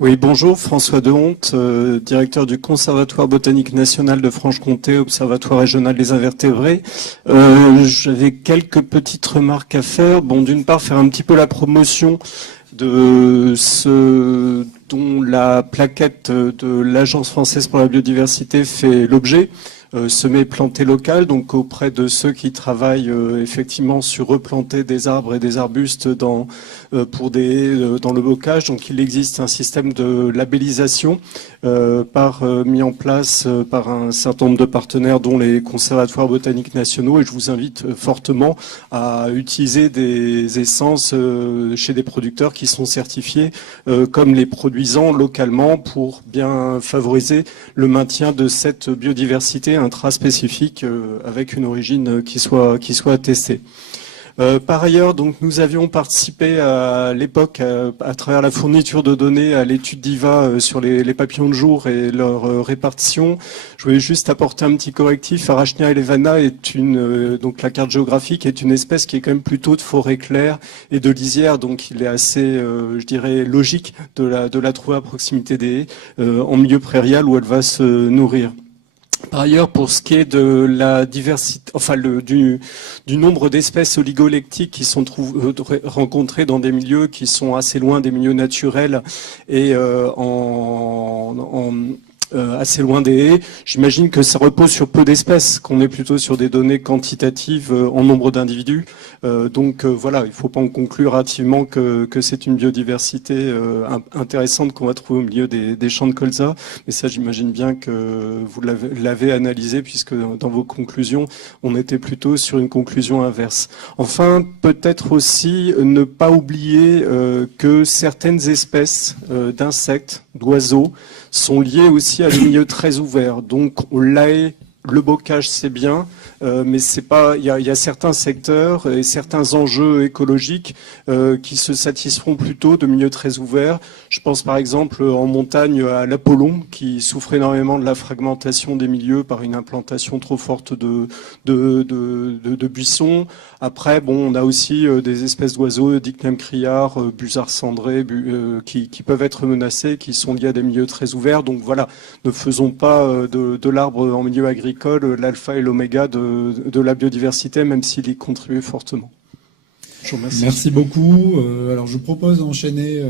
Oui, bonjour, François Dehonte, directeur du Conservatoire botanique national de Franche-Comté, Observatoire régional des invertébrés. J'avais quelques petites remarques à faire. Bon, d'une part, faire un petit peu la promotion de ce dont la plaquette de l'Agence française pour la biodiversité fait l'objet. Semer, planter local, donc auprès de ceux qui travaillent effectivement sur replanter des arbres et des arbustes dans le bocage. Donc il existe un système de labellisation mis en place par un certain nombre de partenaires, dont les conservatoires botaniques nationaux. Et je vous invite fortement à utiliser des essences chez des producteurs qui sont certifiés comme les produisant localement pour bien favoriser le maintien de cette biodiversité intraspécifique avec une origine qui soit attestée. Par ailleurs, donc, nous avions participé à l'époque, à travers la fourniture de données, à l'étude d'IVA sur les papillons de jour et leur répartition. Je voulais juste apporter un petit correctif. Arachnia elevana est donc la carte géographique est une espèce qui est quand même plutôt de forêt claire et de lisière, donc il est assez, je dirais, logique de la trouver à proximité des haies, en milieu prairial où elle va se nourrir. Par ailleurs, pour ce qui est de la diversité, du nombre d'espèces oligolectiques qui sont rencontrées dans des milieux qui sont assez loin des milieux naturels et assez loin des haies, j'imagine que ça repose sur peu d'espèces, qu'on est plutôt sur des données quantitatives en nombre d'individus. Voilà, il ne faut pas en conclure hâtivement que c'est une biodiversité intéressante qu'on va trouver au milieu des champs de colza. Mais ça, j'imagine bien que vous l'avez analysé, puisque dans vos conclusions, on était plutôt sur une conclusion inverse. Enfin, peut-être aussi ne pas oublier que certaines espèces d'insectes, d'oiseaux, sont liées aussi à des milieux très ouverts. Donc, le bocage, c'est bien, mais c'est pas. Il y a certains secteurs et certains enjeux écologiques qui se satisferont plutôt de milieux très ouverts. Je pense par exemple en montagne à l'Apollon, qui souffre énormément de la fragmentation des milieux par une implantation trop forte de buissons. Après, bon, on a aussi des espèces d'oiseaux, Dicnum criard, busard cendré, qui peuvent être menacés, qui sont liés à des milieux très ouverts. Donc voilà, ne faisons pas de l'arbre en milieu agricole l'alpha et l'oméga de la biodiversité, même s'il y contribue fortement. Je vous remercie. Merci beaucoup. Alors, je propose d'enchaîner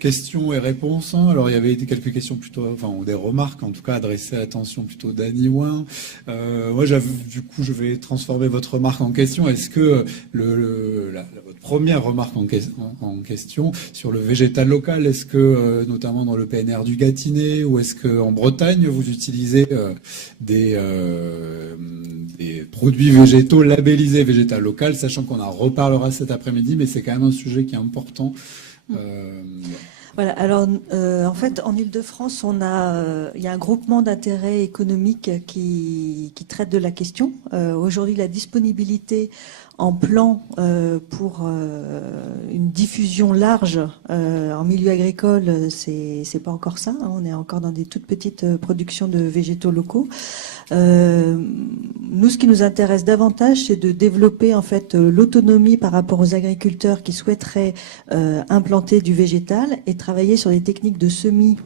questions et réponses. Alors, il y avait quelques questions plutôt, ou des remarques, en tout cas, adressées à l'attention plutôt d'Annie Ouin. Moi, du coup, je vais transformer votre remarque en question. Est-ce que votre première remarque en question sur le végétal local, est-ce que, notamment dans le PNR du Gâtinais, ou est-ce qu'en Bretagne, vous utilisez des produits végétaux labellisés végétal local, sachant qu'on en reparlera cet après-midi, mais c'est quand même un sujet qui est important. Voilà. Alors, en fait, en Île-de-France, il y a un groupement d'intérêts économiques qui traite de la question. Aujourd'hui, la disponibilité en plan pour une diffusion large en milieu agricole, c'est pas encore ça. Hein. On est encore dans des toutes petites productions de végétaux locaux. Nous, ce qui nous intéresse davantage, c'est de développer en fait l'autonomie par rapport aux agriculteurs qui souhaiteraient implanter du végétal et travailler sur des techniques de semis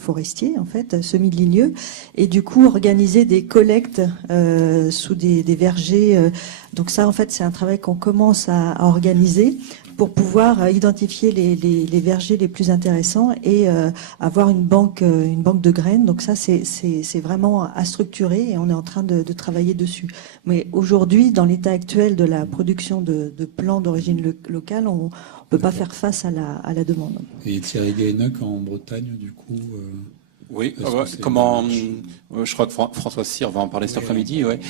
forestiers, en fait, semi-ligneux, et du coup organiser des collectes sous des vergers. Donc ça, en fait, c'est un travail qu'on commence à organiser pour pouvoir identifier les vergers les plus intéressants et avoir une banque de graines. Donc ça, c'est vraiment à structurer et on est en train de travailler dessus. Mais aujourd'hui, dans l'état actuel de la production de plants d'origine locale, on peut pas faire face à la demande. Et Thierry Gaynec en Bretagne, du coup oui, je crois que François Cyr va en parler cet après-midi. Ouais.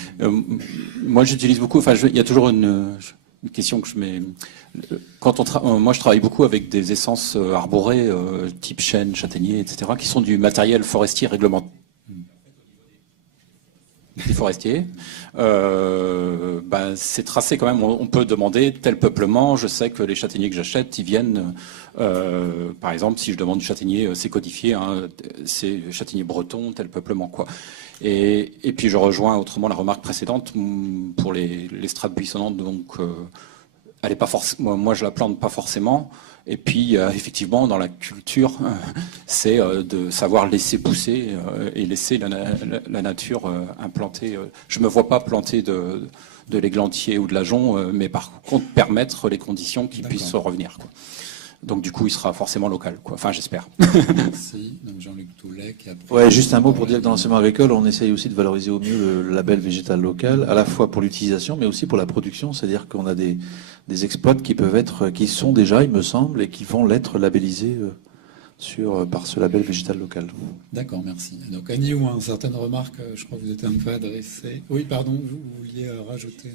Moi, j'utilise beaucoup. Il y a toujours une question que je mets. Moi, je travaille beaucoup avec des essences arborées, type chêne, châtaignier, etc., qui sont du matériel forestier réglementé. Des forestiers, c'est tracé quand même. On peut demander tel peuplement. Je sais que les châtaigniers que j'achète, ils viennent, par exemple, si je demande du châtaignier, c'est codifié, hein, c'est châtaignier breton, tel peuplement, quoi. Et puis je rejoins autrement la remarque précédente pour les strates buissonnantes, donc elle est pas forcément. Moi, je la plante pas forcément. Et puis, effectivement, dans la culture, c'est de savoir laisser pousser et laisser la nature implanter. Je me vois pas planter de l'églantier ou de l'ajonc, mais par contre permettre les conditions qui puissent revenir, quoi. Donc du coup, il sera forcément local, quoi. Enfin, j'espère. Merci. Donc Jean-Luc Toulec. Ouais, juste un mot pour dire que dans l'enseignement agricole, on essaye aussi de valoriser au mieux le label végétal local, à la fois pour l'utilisation, mais aussi pour la production. C'est-à-dire qu'on a des exploits qui sont déjà, il me semble, et qui vont l'être labellisés par ce label végétal local. D'accord, merci. Donc Annie Ouin, certaines remarques, je crois que vous êtes un peu adressé. Oui, pardon, vous vouliez rajouter.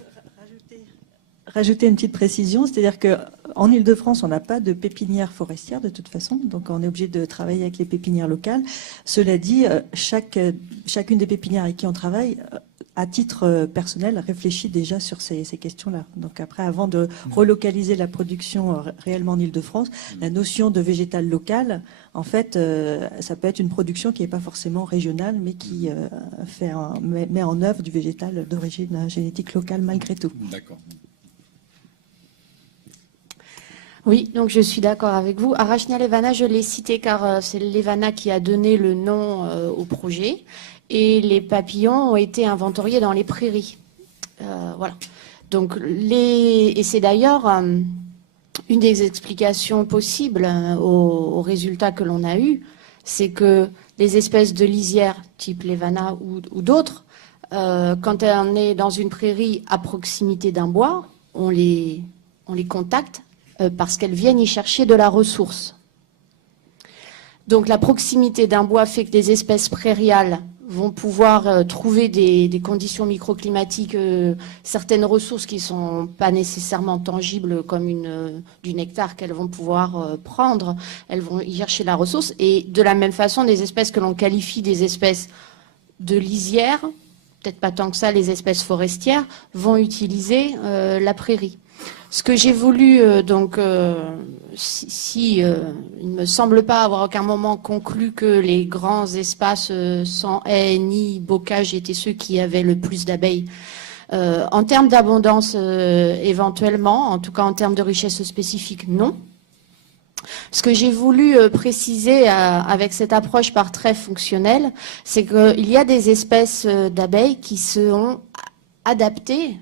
Rajouter une petite précision, c'est-à-dire qu'en Île-de-France, on n'a pas de pépinière forestière de toute façon, donc on est obligé de travailler avec les pépinières locales. Cela dit, chacune des pépinières avec qui on travaille, à titre personnel, réfléchit déjà sur ces questions-là. Donc après, avant de relocaliser la production réellement en Île-de-France, la notion de végétal local, en fait, ça peut être une production qui n'est pas forcément régionale, mais qui met en œuvre du végétal d'origine génétique locale malgré tout. D'accord. Oui, donc je suis d'accord avec vous. Arachnia levana, je l'ai cité car c'est levana qui a donné le nom au projet. Et les papillons ont été inventoriés dans les prairies. Voilà. Donc, et c'est d'ailleurs une des explications possibles aux résultats que l'on a eus, c'est que les espèces de lisières, type levana ou d'autres, quand on est dans une prairie à proximité d'un bois, on les contacte parce qu'elles viennent y chercher de la ressource. Donc la proximité d'un bois fait que des espèces prairiales vont pouvoir trouver des conditions microclimatiques, certaines ressources qui ne sont pas nécessairement tangibles comme du nectar qu'elles vont pouvoir prendre, elles vont y chercher la ressource. Et de la même façon, des espèces que l'on qualifie des espèces de lisière, peut-être pas tant que ça, les espèces forestières, vont utiliser la prairie. Ce que j'ai voulu, il ne me semble pas avoir à aucun moment conclu que les grands espaces sans haies ni bocage étaient ceux qui avaient le plus d'abeilles. En termes d'abondance, éventuellement, en tout cas en termes de richesse spécifique, non. Ce que j'ai voulu préciser avec cette approche par trait fonctionnel, c'est qu'il y a des espèces d'abeilles qui sont adaptées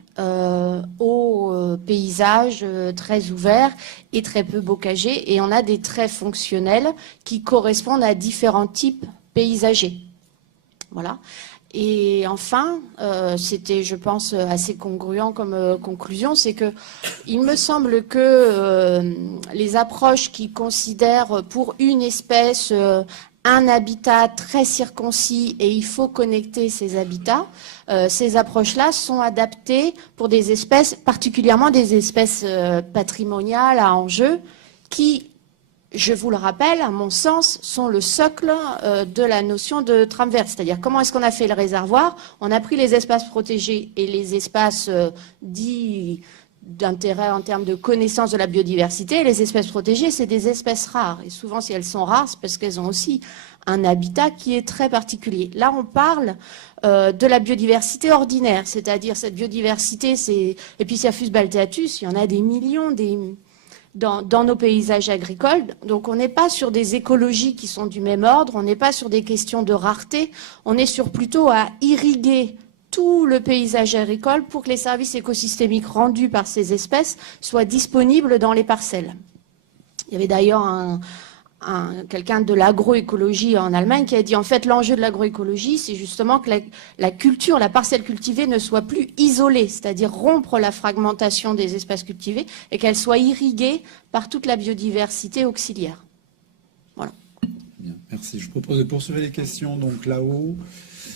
aux paysages très ouverts et très peu bocagés. Et on a des traits fonctionnels qui correspondent à différents types paysagers. Voilà. Et enfin, c'était, je pense, assez congruent comme conclusion, c'est que il me semble que les approches qui considèrent pour une espèce un habitat très circoncis et il faut connecter ces habitats, ces approches-là sont adaptées pour des espèces, particulièrement des espèces patrimoniales à enjeu, qui, je vous le rappelle, à mon sens, sont le socle de la notion de trame verte. C'est-à-dire, comment est-ce qu'on a fait le réservoir? On a pris les espaces protégés et les espaces dits d'intérêt en termes de connaissance de la biodiversité. Les espèces protégées, c'est des espèces rares. Et souvent, si elles sont rares, c'est parce qu'elles ont aussi un habitat qui est très particulier. Là, on parle de la biodiversité ordinaire, c'est-à-dire cette biodiversité, c'est Epiciaphus balteatus, il y en a des millions dans nos paysages agricoles. Donc, on n'est pas sur des écologies qui sont du même ordre, on n'est pas sur des questions de rareté, on est sur plutôt à irriguer tout le paysage agricole pour que les services écosystémiques rendus par ces espèces soient disponibles dans les parcelles. Il y avait d'ailleurs quelqu'un de l'agroécologie en Allemagne qui a dit en fait l'enjeu de l'agroécologie c'est justement que la culture, la parcelle cultivée ne soit plus isolée, c'est-à-dire rompre la fragmentation des espaces cultivés et qu'elle soit irriguée par toute la biodiversité auxiliaire. Voilà. Bien, merci. Je propose de poursuivre les questions donc là-haut.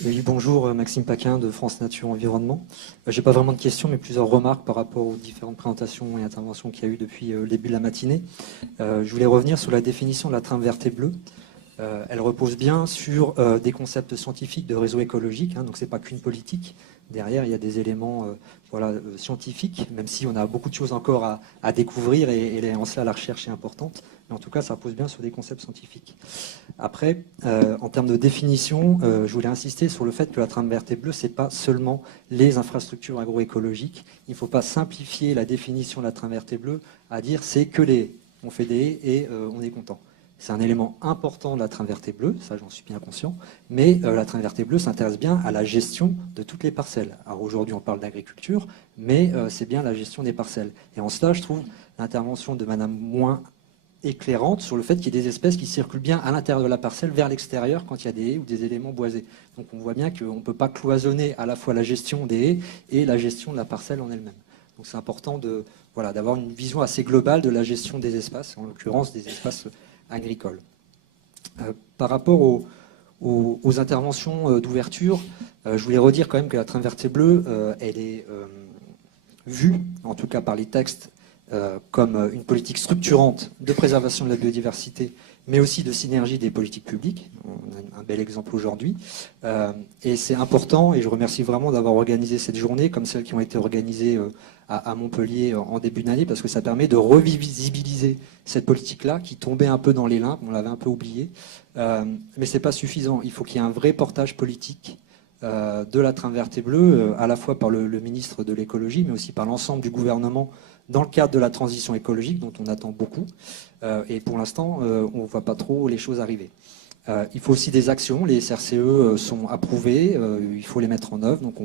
Oui, bonjour, Maxime Paquin de France Nature Environnement. J'ai pas vraiment de questions, mais plusieurs remarques par rapport aux différentes présentations et interventions qu'il y a eu depuis le début de la matinée. Je voulais revenir sur la définition de la trame verte et bleue. Elle repose bien sur des concepts scientifiques de réseau écologique, hein, donc c'est pas qu'une politique. Derrière, il y a des éléments scientifiques, même si on a beaucoup de choses encore à découvrir et en cela la recherche est importante. Mais en tout cas, ça repose bien sur des concepts scientifiques. Après, en termes de définition, je voulais insister sur le fait que la trame verte et bleue, c'est pas seulement les infrastructures agroécologiques. Il ne faut pas simplifier la définition de la trame verte et bleue à dire c'est que on fait des haies et on est content. C'est un élément important de la trame verte et bleue, ça j'en suis bien conscient, mais la trame verte et bleue s'intéresse bien à la gestion de toutes les parcelles. Alors aujourd'hui on parle d'agriculture, mais c'est bien la gestion des parcelles. Et en cela, je trouve l'intervention de Madame moins éclairante sur le fait qu'il y ait des espèces qui circulent bien à l'intérieur de la parcelle vers l'extérieur quand il y a des haies ou des éléments boisés. Donc on voit bien qu'on ne peut pas cloisonner à la fois la gestion des haies et la gestion de la parcelle en elle-même. Donc c'est important d'avoir une vision assez globale de la gestion des espaces, en l'occurrence des espaces agricoles. Par rapport aux interventions d'ouverture, je voulais redire quand même que la trame verte et bleue, elle est vue, en tout cas par les textes, comme une politique structurante de préservation de la biodiversité, mais aussi de synergie des politiques publiques. On a un bel exemple aujourd'hui. Et c'est important, et je remercie vraiment d'avoir organisé cette journée, comme celles qui ont été organisées à Montpellier en début d'année, parce que ça permet de revisibiliser cette politique-là, qui tombait un peu dans les limbes, on l'avait un peu oubliée. Mais ce n'est pas suffisant. Il faut qu'il y ait un vrai portage politique de la trame verte et bleue, à la fois par le ministre de l'écologie, mais aussi par l'ensemble du gouvernement, dans le cadre de la transition écologique, dont on attend beaucoup. Et pour l'instant, on ne voit pas trop les choses arriver. Il faut aussi des actions. Les SRCE sont approuvés, il faut les mettre en œuvre. Donc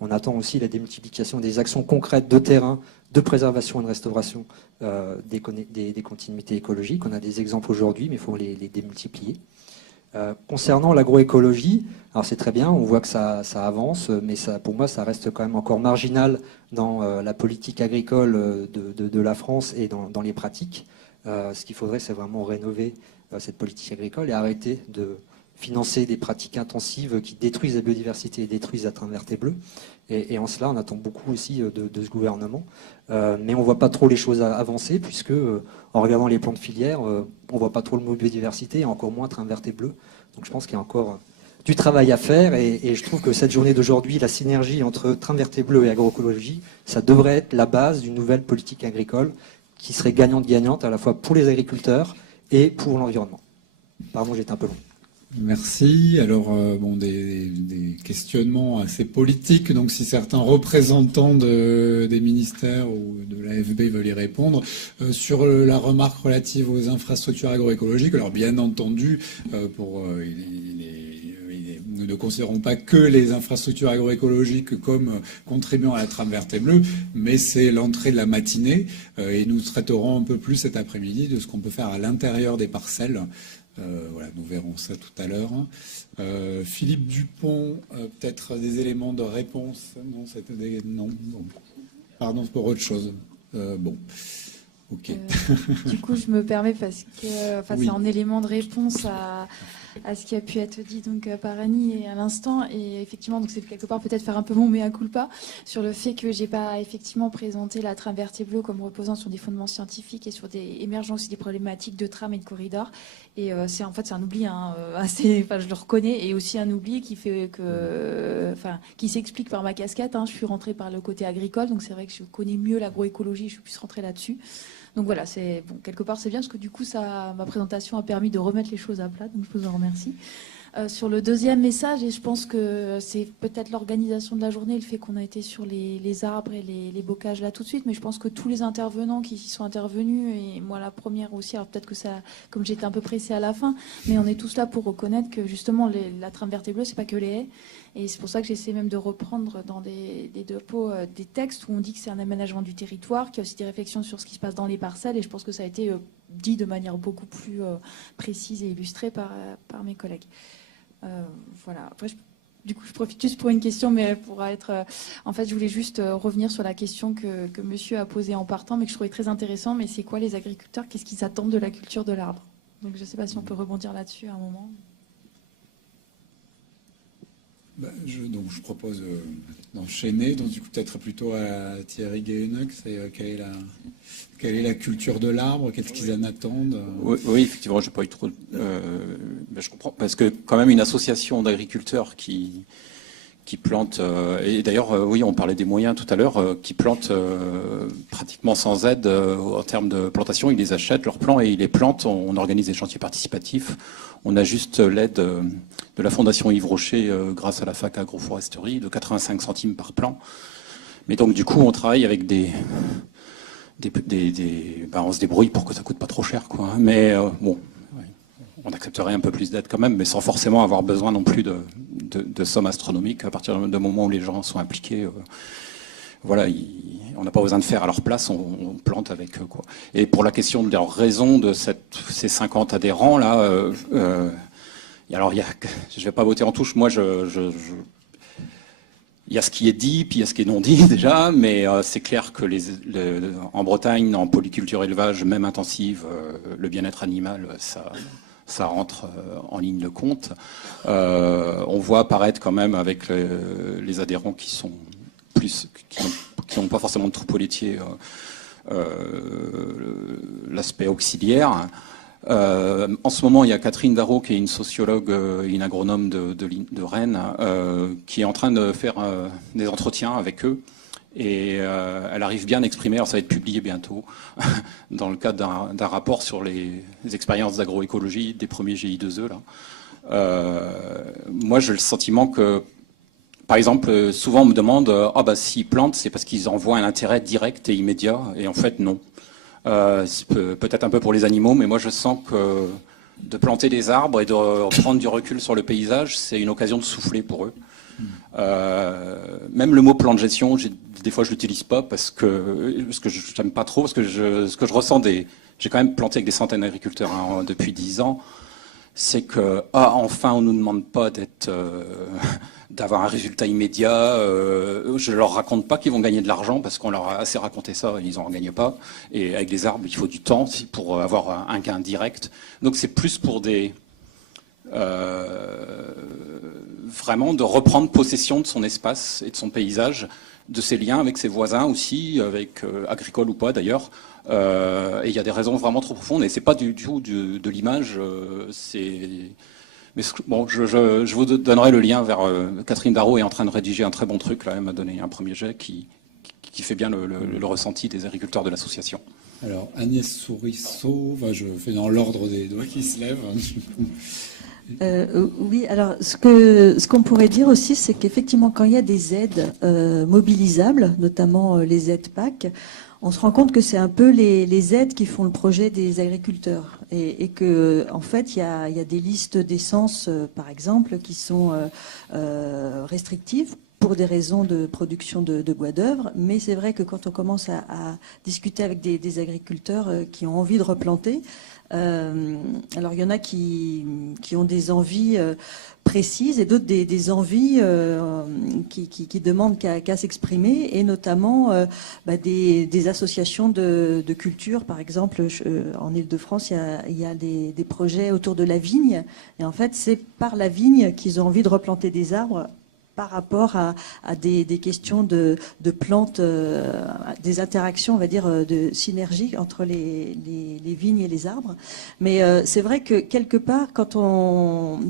on attend aussi la démultiplication des actions concrètes de terrain, de préservation et de restauration des continuités écologiques. On a des exemples aujourd'hui, mais il faut les démultiplier. Concernant l'agroécologie, alors c'est très bien, on voit que ça avance, mais pour moi ça reste quand même encore marginal dans la politique agricole de la France et dans les pratiques. Ce qu'il faudrait, c'est vraiment rénover cette politique agricole et arrêter de financer des pratiques intensives qui détruisent la biodiversité et détruisent la trame verte et bleue. Et en cela, on attend beaucoup aussi de ce gouvernement. Mais on ne voit pas trop les choses avancer, puisque en regardant les plans de filière, on ne voit pas trop le mot biodiversité, et encore moins trame verte et bleue. Donc je pense qu'il y a encore du travail à faire, et je trouve que cette journée d'aujourd'hui, la synergie entre trame verte et bleue et agroécologie, ça devrait être la base d'une nouvelle politique agricole qui serait gagnante-gagnante à la fois pour les agriculteurs et pour l'environnement. Pardon, j'étais un peu long. Merci. Alors, des questionnements assez politiques. Donc, si certains représentants des ministères ou de l'AFB veulent y répondre, sur la remarque relative aux infrastructures agroécologiques, alors bien entendu, nous ne considérons pas que les infrastructures agroécologiques comme contribuant à la trame verte et bleue, mais c'est l'entrée de la matinée et nous traiterons un peu plus cet après-midi de ce qu'on peut faire à l'intérieur des parcelles. Voilà, nous verrons ça tout à l'heure. Philippe Dupont, peut-être des éléments de réponse. Non. Bon. Pardon pour autre chose. Bon. Ok. Du coup, je me permets parce que Oui. c'est un élément de réponse à ce qui a pu être dit donc par Annie à l'instant, et effectivement donc c'est quelque part peut-être faire un peu mon mea culpa sur le fait que j'ai pas effectivement présenté la trame verte et bleue comme reposant sur des fondements scientifiques et sur des émergences et des problématiques de trame et de corridor, et c'est un oubli assez, je le reconnais, et aussi un oubli qui fait que qui s'explique par ma casquette, je suis rentrée par le côté agricole, donc c'est vrai que je connais mieux l'agroécologie, je suis plus rentrée là-dessus. Donc voilà, c'est bon, quelque part c'est bien parce que du coup ma présentation a permis de remettre les choses à plat, donc je vous en remercie. Sur le deuxième message, et je pense que c'est peut-être l'organisation de la journée, le fait qu'on a été sur les arbres et les bocages là tout de suite, mais je pense que tous les intervenants qui y sont intervenus, et moi la première aussi, alors peut-être que ça, comme j'étais un peu pressée à la fin, mais on est tous là pour reconnaître que justement la trame verte et bleue, c'est pas que les haies, et c'est pour ça que j'essaie même de reprendre dans des dépôts des textes où on dit que c'est un aménagement du territoire, qu'il y a aussi des réflexions sur ce qui se passe dans les parcelles, et je pense que ça a été dit de manière beaucoup plus précise et illustrée par mes collègues. Voilà. Après, du coup, je profite juste pour une question, mais elle pourra être... en fait, je voulais juste revenir sur la question que monsieur a posée en partant, mais que je trouvais très intéressant. Mais c'est quoi les agriculteurs? Qu'est-ce qu'ils attendent de la culture de l'arbre? Donc, je ne sais pas si on peut rebondir là-dessus à un moment. Je propose d'enchaîner. Donc, du coup, peut-être plutôt à Thierry Guéhenec. Quelle est la culture de l'arbre? Qu'est-ce qu'ils en attendent? Oui, effectivement, je n'ai pas eu trop Mais je comprends, parce que quand même une association d'agriculteurs qui plantent, et d'ailleurs, oui, on parlait des moyens tout à l'heure, qui plantent pratiquement sans aide en termes de plantation. Ils les achètent, leurs plants, et ils les plantent. On organise des chantiers participatifs. On a juste l'aide de la Fondation Yves Rocher grâce à la fac agroforesterie de 85 centimes par plan. Mais donc, du coup, on travaille avec on se débrouille pour que ça coûte pas trop cher, quoi. Mais bon, on accepterait un peu plus d'aide quand même, mais sans forcément avoir besoin non plus de sommes astronomiques. À partir du moment où les gens sont impliqués, voilà, on n'a pas besoin de faire à leur place, on plante avec eux, quoi. Et pour la question de leur raison de ces 50 adhérents là, alors je vais pas voter en touche. Moi, il y a ce qui est dit, puis il y a ce qui est non dit déjà, mais c'est clair que en Bretagne, en polyculture élevage, même intensive, le bien-être animal, ça rentre en ligne de compte. On voit apparaître quand même avec les adhérents qui n'ont pas forcément de troupeau laitier, l'aspect auxiliaire. En ce moment, il y a Catherine Darro, qui est une sociologue et une agronome de Rennes, qui est en train de faire des entretiens avec eux. Et elle arrive bien à exprimer, alors ça va être publié bientôt, dans le cadre d'un rapport sur les expériences d'agroécologie des premiers GI2E. Moi, j'ai le sentiment que, par exemple, souvent on me demande s'ils plantent, c'est parce qu'ils en voient un intérêt direct et immédiat. Et en fait, non. Peut-être un peu pour les animaux, mais moi je sens que de planter des arbres et de prendre du recul sur le paysage, c'est une occasion de souffler pour eux. Même le mot plan de gestion, des fois je l'utilise pas parce que je n'aime pas trop, parce que ce que je ressens j'ai quand même planté avec des centaines d'agriculteurs depuis 10 ans, c'est que enfin on nous demande pas d'avoir un résultat immédiat. Je leur raconte pas qu'ils vont gagner de l'argent parce qu'on leur a assez raconté ça et ils en gagnent pas. Et avec les arbres, il faut du temps pour avoir un gain direct. Donc c'est plus pour vraiment de reprendre possession de son espace et de son paysage, de ses liens avec ses voisins aussi, avec agricoles ou pas d'ailleurs. Et il y a des raisons vraiment trop profondes et c'est pas du tout de l'image. Mais bon, je vous donnerai le lien vers Catherine Darro est en train de rédiger un très bon truc là. Elle m'a donné un premier jet qui fait bien le ressenti des agriculteurs de l'association. Alors Agnès Sourisseau, je fais dans l'ordre des doigts qui se lèvent. Oui, alors ce qu'on pourrait dire aussi, c'est qu'effectivement, quand il y a des aides mobilisables, notamment les aides PAC, on se rend compte que c'est un peu les aides qui font le projet des agriculteurs et que en fait il y a des listes d'essence par exemple qui sont restrictives pour des raisons de production de bois d'œuvre, mais c'est vrai que quand on commence à discuter avec des agriculteurs qui ont envie de replanter, alors il y en a qui ont des envies précises et d'autres des envies qui demandent qu'à s'exprimer, et notamment des associations de culture. Par exemple, en Île-de-France, il y a des projets autour de la vigne, et en fait c'est par la vigne qu'ils ont envie de replanter des arbres par rapport à des questions de plantes, des interactions, on va dire, de synergie entre les vignes et les arbres. Mais c'est vrai que quelque part,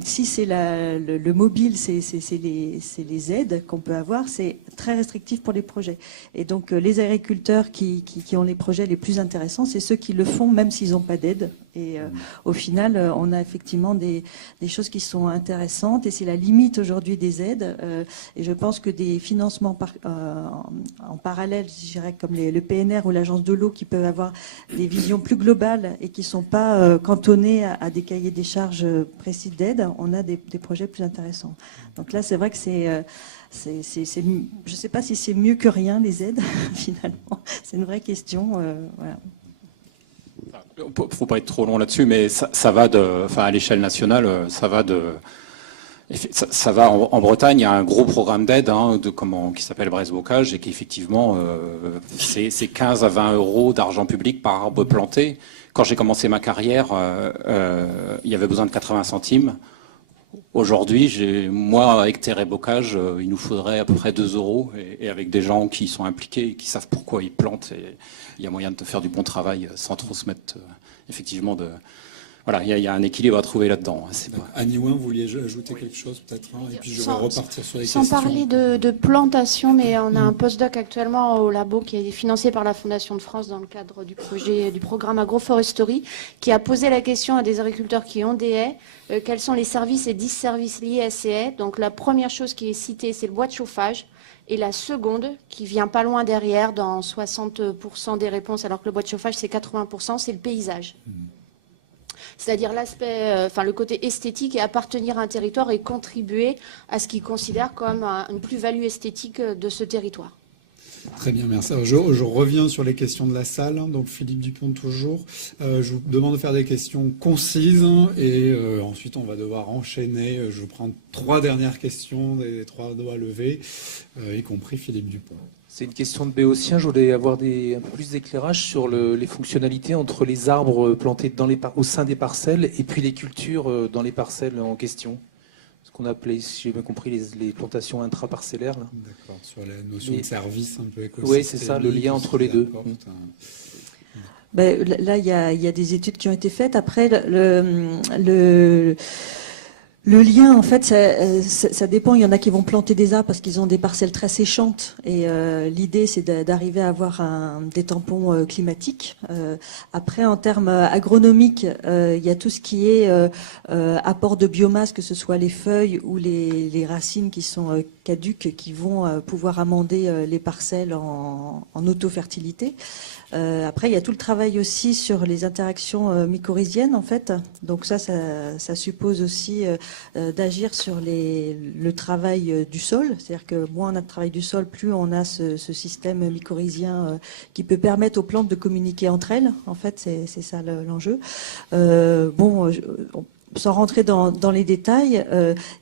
si c'est le mobile, c'est les aides qu'on peut avoir, c'est très restrictif pour les projets. Et donc les agriculteurs qui ont les projets les plus intéressants, c'est ceux qui le font même s'ils n'ont pas d'aide. Et au final, on a effectivement des choses qui sont intéressantes, et c'est la limite aujourd'hui des aides. Et je pense que des financements en parallèle, je dirais comme le PNR ou l'Agence de l'eau, qui peuvent avoir des visions plus globales et qui ne sont pas cantonnés à des cahiers des charges précis d'aide, on a des projets plus intéressants. Donc là, c'est vrai que je ne sais pas si c'est mieux que rien, les aides, finalement. C'est une vraie question. Voilà. Il ne faut pas être trop long là-dessus, mais ça va à l'échelle nationale, ça va en Bretagne. Il y a un gros programme d'aide qui s'appelle Bresse Bocage, et qui effectivement c'est 15 à 20 euros d'argent public par arbre planté. Quand j'ai commencé ma carrière, il y avait besoin de 80 centimes. Aujourd'hui, moi, avec terre et bocage, il nous faudrait à peu près 2 euros, et avec des gens qui sont impliqués, qui savent pourquoi ils plantent, et il y a moyen de faire du bon travail sans trop se mettre effectivement voilà, il y a un équilibre à trouver là-dedans. Annie Ouin, vous vouliez ajouter quelque chose peut-être, hein, et puis je vais repartir sur les questions. Sans parler de plantation, mais on a un postdoc actuellement au labo qui est financé par la Fondation de France dans le cadre du programme agroforesterie, qui a posé la question à des agriculteurs qui ont des haies, quels sont les services et disservices liés à ces haies. Donc la première chose qui est citée, c'est le bois de chauffage. Et la seconde, qui vient pas loin derrière, dans 60% des réponses, alors que le bois de chauffage, c'est 80%, c'est le paysage. C'est-à-dire l'aspect, le côté esthétique et appartenir à un territoire et contribuer à ce qu'ils considèrent comme une plus-value esthétique de ce territoire. Très bien, merci. Alors, je reviens sur les questions de la salle. Donc Philippe Dupont toujours. Je vous demande de faire des questions concises et ensuite on va devoir enchaîner. Je vous prends 3 dernières questions, des 3 doigts levés, y compris Philippe Dupont. C'est une question de Béotien. Je voulais avoir un peu plus d'éclairage sur les fonctionnalités entre les arbres plantés au sein des parcelles et puis les cultures dans les parcelles en question. Ce qu'on appelait, si j'ai bien compris, les plantations intraparcellaires. D'accord, sur la notion de service un peu écosystémique. Oui, c'est ça, le lien entre les deux. Là, il y a des études qui ont été faites. Après, le lien, en fait, ça dépend. Il y en a qui vont planter des arbres parce qu'ils ont des parcelles très séchantes. Et l'idée, c'est d'arriver à avoir des tampons climatiques. Après, en termes agronomiques, il y a tout ce qui est apport de biomasse, que ce soit les feuilles ou les racines qui sont caduques, qui vont pouvoir amender les parcelles en autofertilité. Après, il y a tout le travail aussi sur les interactions mycorhiziennes, en fait. Donc ça suppose aussi d'agir sur le travail du sol. C'est-à-dire que moins on a de travail du sol, plus on a ce système mycorhizien qui peut permettre aux plantes de communiquer entre elles. En fait, c'est ça l'enjeu. Sans rentrer dans les détails,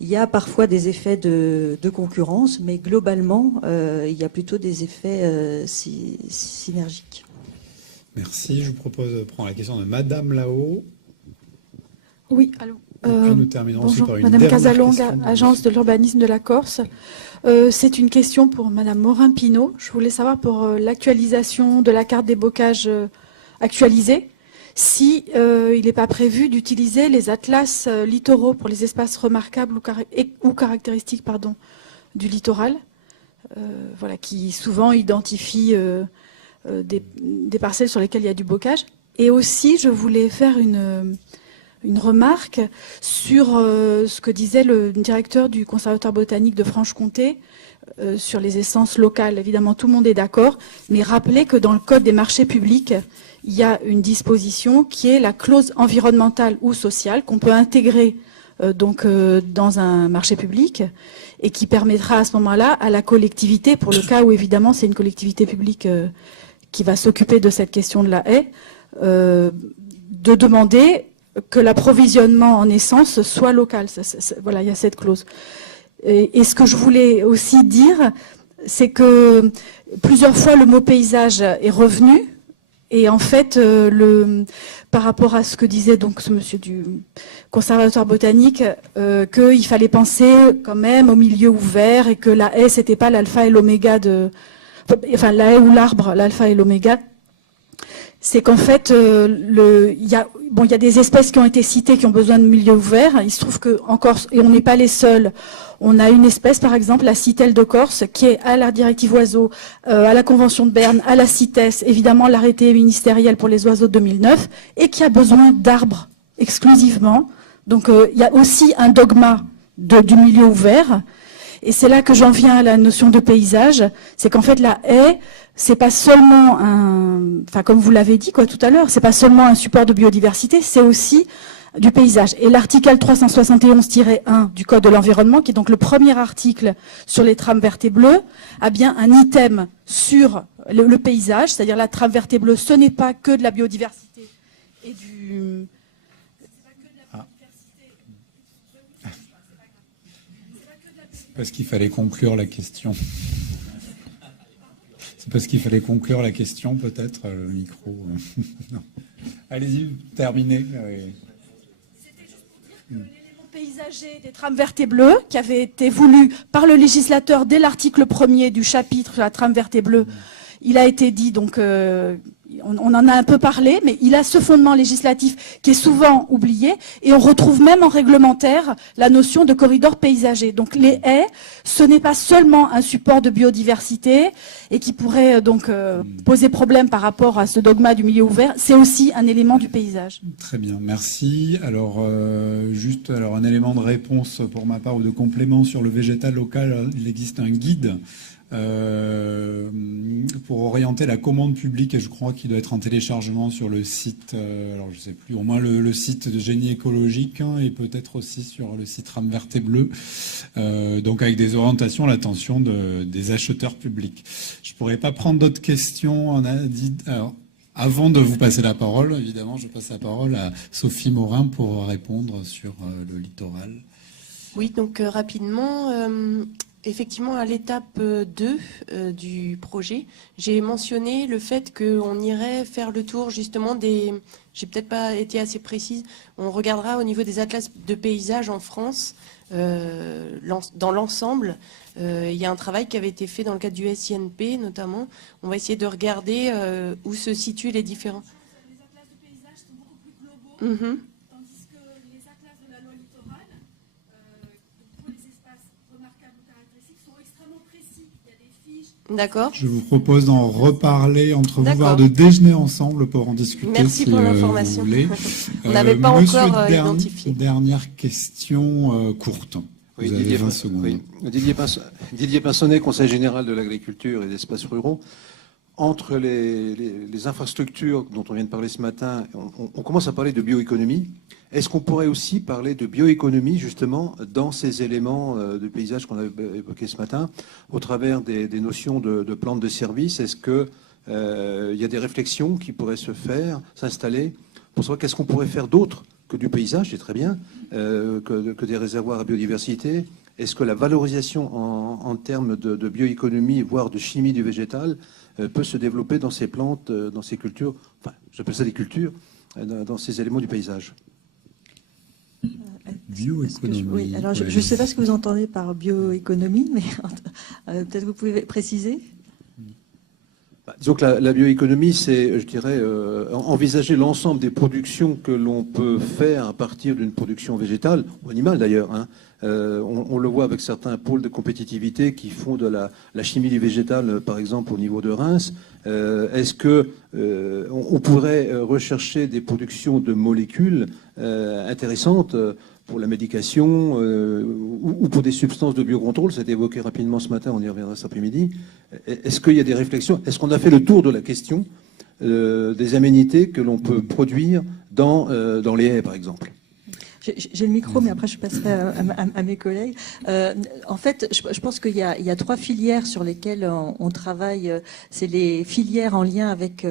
il y a parfois des effets de concurrence, mais globalement, il y a plutôt des effets synergiques. Merci. Je vous propose de prendre la question de Madame Lao. Oui, allô. Et puis nous terminerons aussi par une Madame dernière Casalongue, question. agence de l'urbanisme de la Corse. C'est une question pour Madame Morin-Pinot. Je voulais savoir pour l'actualisation de la carte des bocages actualisée, si il n'est pas prévu d'utiliser les atlas littoraux pour les espaces remarquables ou caractéristiques du littoral, qui souvent identifient des parcelles sur lesquelles il y a du bocage. Et aussi, je voulais faire une remarque sur ce que disait le directeur du Conservatoire botanique de Franche-Comté sur les essences locales. Évidemment, tout le monde est d'accord, mais rappelez que dans le Code des marchés publics, il y a une disposition qui est la clause environnementale ou sociale qu'on peut intégrer dans un marché public et qui permettra à ce moment-là à la collectivité, pour le cas où évidemment c'est une collectivité publique qui va s'occuper de cette question de la haie, de demander que l'approvisionnement en essence soit local. Voilà, il y a cette clause. Et ce que je voulais aussi dire, c'est que plusieurs fois le mot paysage est revenu. Et en fait, par rapport à ce que disait donc ce monsieur du Conservatoire botanique, qu'il fallait penser quand même au milieu ouvert et que la haie, c'était pas l'alpha et l'oméga la haie ou l'arbre, l'alpha et l'oméga. C'est qu'en fait, il y a des espèces qui ont été citées qui ont besoin de milieu ouvert. Il se trouve qu'en Corse, et on n'est pas les seuls, on a une espèce, par exemple, la citelle de Corse, qui est à la directive oiseaux, à la Convention de Berne, à la CITES, évidemment l'arrêté ministériel pour les oiseaux de 2009, et qui a besoin d'arbres exclusivement. Donc il y a aussi un dogma du milieu ouvert. Et c'est là que j'en viens à la notion de paysage. C'est qu'en fait, la haie, c'est pas seulement comme vous l'avez dit tout à l'heure, c'est pas seulement un support de biodiversité, c'est aussi du paysage. Et l'article 371-1 du Code de l'environnement, qui est donc le premier article sur les trames vertes et bleues, a bien un item sur le paysage, c'est-à-dire la trame verte et bleue, ce n'est pas que de la biodiversité et du... Parce qu'il fallait conclure la question. C'est parce qu'il fallait conclure la question, peut-être, le micro. Non. Allez-y, terminez. C'était juste pour dire que l'élément paysager des trames vertes et bleues, qui avait été voulu par le législateur dès l'article 1er du chapitre sur la trame verte et bleue, il a été dit, donc, on en a un peu parlé, mais il a ce fondement législatif qui est souvent oublié, et on retrouve même en réglementaire la notion de corridor paysager. Donc les haies, ce n'est pas seulement un support de biodiversité et qui pourrait donc poser problème par rapport à ce dogma du milieu ouvert, c'est aussi un élément du paysage. Très bien, merci. Alors, juste un élément de réponse pour ma part ou de complément sur le végétal local. Il existe un guide pour orienter la commande publique, et je crois qu'il doit être en téléchargement sur le site, alors je sais plus, au moins le site de Génie écologique, hein, et peut-être aussi sur le site Rame Verte et Bleue, donc avec des orientations à l'attention des acheteurs publics. Je pourrais pas prendre d'autres questions. On a dit, alors, avant de vous passer la parole, évidemment, je passe la parole à Sophie Morin pour répondre sur le littoral. Oui, donc rapidement, effectivement, à l'étape 2 du projet, j'ai mentionné le fait qu'on irait faire le tour justement des... J'ai peut-être pas été assez précise. On regardera au niveau des atlas de paysages en France, dans l'ensemble. Il y a un travail qui avait été fait dans le cadre du SINP notamment. On va essayer de regarder où se situent les différents... Les atlas de paysages sont beaucoup plus globaux. Tandis que les atlas de la loi littorale, pour les espaces remarquables ou caractéristiques, sont extrêmement précis. Il y a des fiches. D'accord. Je vous propose d'en reparler entre vous, voire de déjeuner ensemble pour en discuter. Merci pour l'information. On n'avait pas encore identifié. Dernière question courte. Oui, vous avez 20 secondes. Oui. Didier Pinsonnet, Conseil général de l'agriculture et des espaces ruraux. Entre les infrastructures dont on vient de parler ce matin, on commence à parler de bioéconomie. Est-ce qu'on pourrait aussi parler de bioéconomie, justement, dans ces éléments de paysage qu'on a évoqués ce matin, au travers des notions de plantes de service? Est-ce qu'il y a des réflexions qui pourraient se faire, s'installer, pour savoir qu'est-ce qu'on pourrait faire d'autre que du paysage, c'est très bien, que des réservoirs à biodiversité? Est-ce que la valorisation en termes de bioéconomie, voire de chimie du végétal, peut se développer dans ces plantes, dans ces cultures, enfin, j'appelle ça des cultures, dans ces éléments du paysage? Bioéconomie. Oui, alors je ne sais pas ce que vous entendez par bioéconomie, mais peut-être vous pouvez préciser. Disons que la bioéconomie, c'est, je dirais, envisager l'ensemble des productions que l'on peut faire à partir d'une production végétale, ou animale d'ailleurs. Hein. On le voit avec certains pôles de compétitivité qui font de la chimie du végétal, par exemple, au niveau de Reims. Est-ce que on pourrait rechercher des productions de molécules intéressantes pour la médication ou pour des substances de biocontrôle? C'était évoqué rapidement ce matin, on y reviendra cet après-midi. Est-ce qu'il y a des réflexions? Est-ce qu'on a fait le tour de la question des aménités que l'on peut produire dans les haies, par exemple? J'ai le micro, mais après je passerai à mes collègues. En fait, je pense qu'il y a 3 filières sur lesquelles on travaille. C'est les filières en lien avec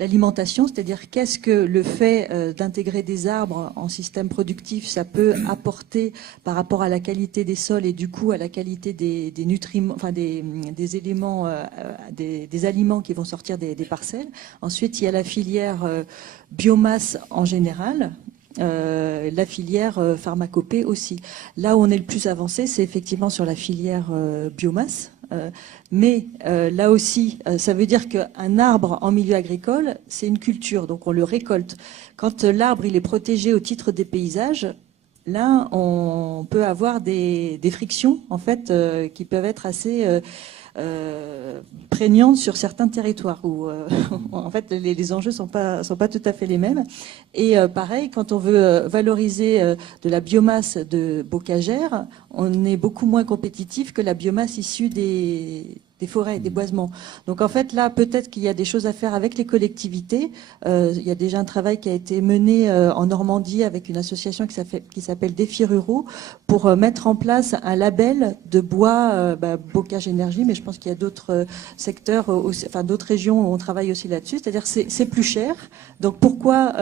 l'alimentation, c'est-à-dire qu'est-ce que le fait d'intégrer des arbres en système productif, ça peut apporter par rapport à la qualité des sols et du coup à la qualité des nutriments, enfin des éléments, des aliments qui vont sortir des parcelles. Ensuite, il y a la filière biomasse en général. La filière pharmacopée aussi. Là où on est le plus avancé, c'est effectivement sur la filière biomasse. Mais là aussi, ça veut dire qu'un arbre en milieu agricole, c'est une culture, donc on le récolte. Quand l'arbre il est protégé au titre des paysages, là, on peut avoir des frictions en fait qui peuvent être assez prégnante sur certains territoires où en fait les enjeux sont pas tout à fait les mêmes. Et pareil, quand on veut valoriser de la biomasse de bocagère, on est beaucoup moins compétitif que la biomasse issue des forêts, des boisements. Donc en fait là, peut-être qu'il y a des choses à faire avec les collectivités. Il y a déjà un travail qui a été mené en Normandie avec une association qui s'appelle Défis ruraux pour mettre en place un label de bois bocage énergie, mais je pense qu'il y a d'autres secteurs, enfin d'autres régions où on travaille aussi là-dessus. C'est-à-dire c'est plus cher. Donc pourquoi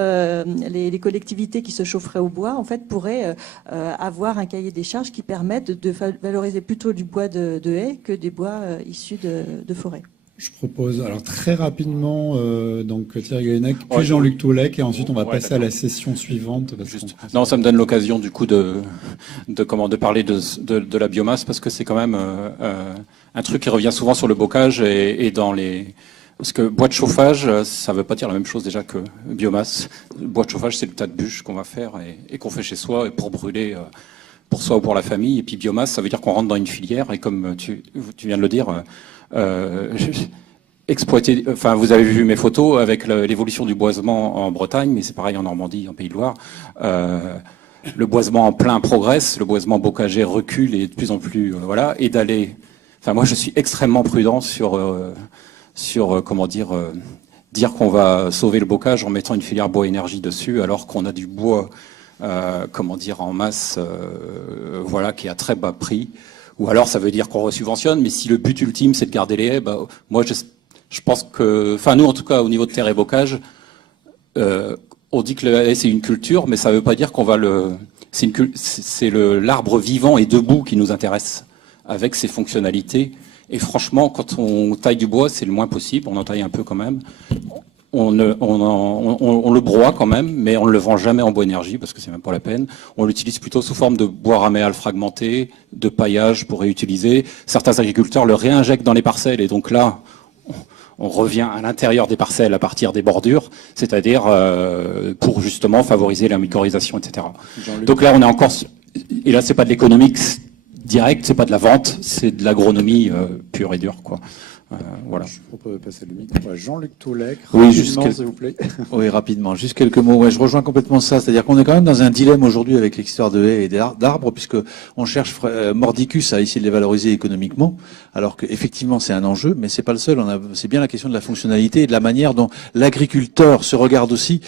les collectivités qui se chaufferaient au bois en fait pourraient avoir un cahier des charges qui permette de valoriser plutôt du bois de haie que des bois issus de forêt. Je propose, alors très rapidement, donc Thierry Guénec, puis Jean-Luc Toulec, et ensuite on va passer à la session suivante. Non, ça me donne l'occasion du coup de parler de la biomasse, parce que c'est quand même un truc qui revient souvent sur le bocage et dans Parce que bois de chauffage, ça ne veut pas dire la même chose déjà que biomasse. Bois de chauffage, c'est le tas de bûches qu'on va faire et qu'on fait chez soi et pour brûler pour soi ou pour la famille. Et puis biomasse, ça veut dire qu'on rentre dans une filière. Et comme tu viens de le dire, exploiter. Enfin, vous avez vu mes photos avec l'évolution du boisement en Bretagne, mais c'est pareil en Normandie, en Pays de Loire. Le boisement en plein progresse, le boisement bocager recule et de plus en plus voilà. Et d'aller. Enfin, moi, je suis extrêmement prudent sur comment dire qu'on va sauver le bocage en mettant une filière bois énergie dessus, alors qu'on a du bois comment dire en masse, voilà, qui est à très bas prix. Ou alors ça veut dire qu'on resubventionne, mais si le but ultime c'est de garder les haies, bah, moi je pense que, enfin nous en tout cas au niveau de terre et bocage, on dit que la haie c'est une culture, mais ça veut pas dire qu'on va c'est l'arbre vivant et debout qui nous intéresse, avec ses fonctionnalités. Et franchement, quand on taille du bois, c'est le moins possible. On en taille un peu quand même. On le broie quand même, mais on ne le vend jamais en bois énergie parce que c'est même pas la peine. On l'utilise plutôt sous forme de bois raméal fragmenté, de paillage pour réutiliser. Certains agriculteurs le réinjectent dans les parcelles et donc là, on revient à l'intérieur des parcelles à partir des bordures, c'est-à-dire pour justement favoriser la mycorhisation, etc. Donc là, on est encore... Et là, c'est pas de l'économique direct, c'est pas de la vente, c'est de l'agronomie pure et dure, quoi. Voilà. Je propose de passer le micro à Jean-Luc Toulec. Oui, s'il vous plaît. Oui, rapidement. Juste quelques mots. Ouais, je rejoins complètement ça. C'est-à-dire qu'on est quand même dans un dilemme aujourd'hui avec l'histoire de haies et d'arbres, puisque on cherche mordicus à essayer de les valoriser économiquement, alors qu'effectivement c'est un enjeu, mais c'est pas le seul. C'est bien la question de la fonctionnalité et de la manière dont l'agriculteur se regarde aussi.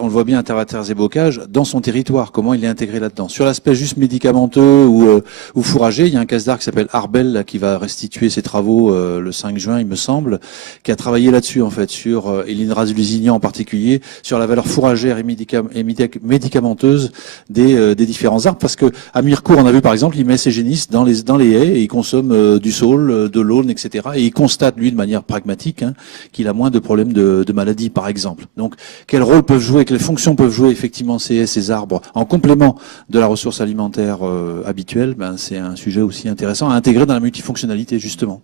On le voit bien à Terre et Bocage dans son territoire. Comment il est intégré là-dedans. Sur l'aspect juste médicamenteux ou fourrager, il y a un casdar qui s'appelle Arbel là, qui va restituer ses travaux le 5 juin, il me semble, qui a travaillé là-dessus, en fait, sur Eline Razulusignan en particulier, sur la valeur fourragère et médicamenteuse des différents arbres, parce que à Mirecourt, on a vu par exemple, il met ses génisses dans les haies et il consomme du saule, de l'aulne, etc. Et il constate, lui, de manière pragmatique, qu'il a moins de problèmes de maladies, par exemple. Donc, quel rôle peuvent jouer, quelles fonctions peuvent jouer effectivement ces haies, ces arbres, en complément de la ressource alimentaire habituelle, c'est un sujet aussi intéressant à intégrer dans la multifonctionnalité, justement.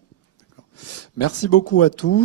Merci beaucoup à tous.